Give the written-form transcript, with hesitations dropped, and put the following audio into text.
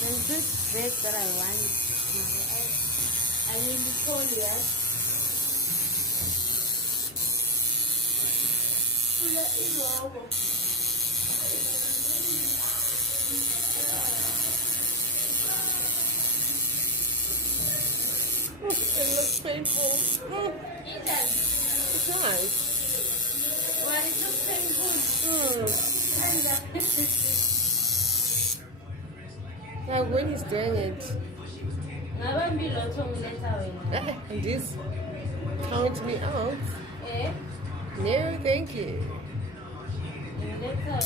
There's this dress that I want. I need the tall, yes. It looks painful. It's nice. Well, it looks painful. Like when he's doing it. And this count me out. Eh? No, thank you. Later.